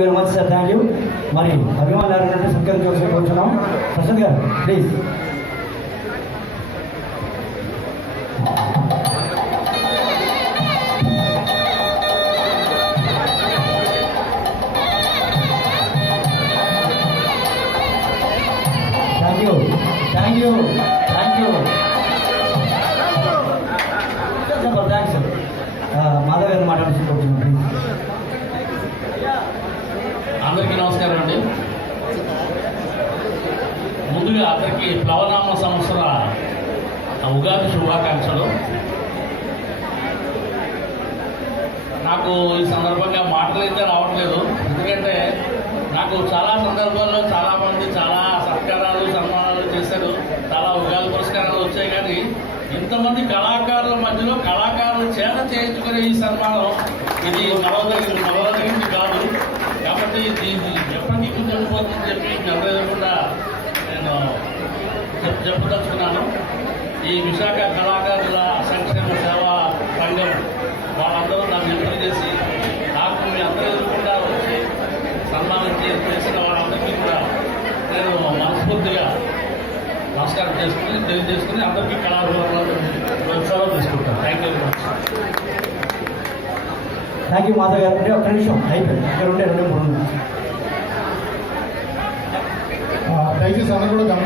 Very much sir, thank you. మరి అభిమానులు ఎవరంటే సత్కరించవలసి కూర్చున్నాం. ప్రసాద్ గారు please. Thank you, thank you, thank you. Thanks sir. Madhav గారు మాట్లాడాల్సి కూర్చున్నాం. అందరికీ నమస్కారం అండి. ముందుగా అందరికీ ప్లవనామ సంవత్సర ఉగాది శుభాకాంక్షలు. నాకు ఈ సందర్భంగా మాటలైతే రావట్లేదు, ఎందుకంటే నాకు చాలా సందర్భాల్లో చాలామంది చాలా సత్కారాలు సన్మానాలు చేశారు, చాలా ఉగాది పురస్కారాలు వచ్చాయి. కానీ ఇంతమంది కళాకారుల మధ్యలో కళాకారులు చేత చేయించుకునే ఈ సన్మానం ఇది మరొకరికి కాదు. కాబట్టి దీన్ని ఎప్పటికీ గుర్తుండిపోతుందని చెప్పి ఎవరెదకుండా నేను చెప్పదలుచుకున్నాను. ఈ విశాఖ కళాకారుల సంక్షేమ సేవా సంఘం వాళ్ళందరూ నాకు ఎంపిక చేసి నాకు మీ అందరూ ఎదుర్కొండా వచ్చి సన్మానం చేసిన వాళ్ళందరికీ కూడా నేను మనస్ఫూర్తిగా నమస్కారం చేసుకుని తెలియజేసుకుని అందరికీ కళాకారులను సెలవు తీసుకుంటాను. Thank you very much. Thank you Madhav గారు. అంటే ఒక నిమిషం అయిపోయింది, ఇక్కడ ఉండే 2 3 దయచేసి అందరూ కూడా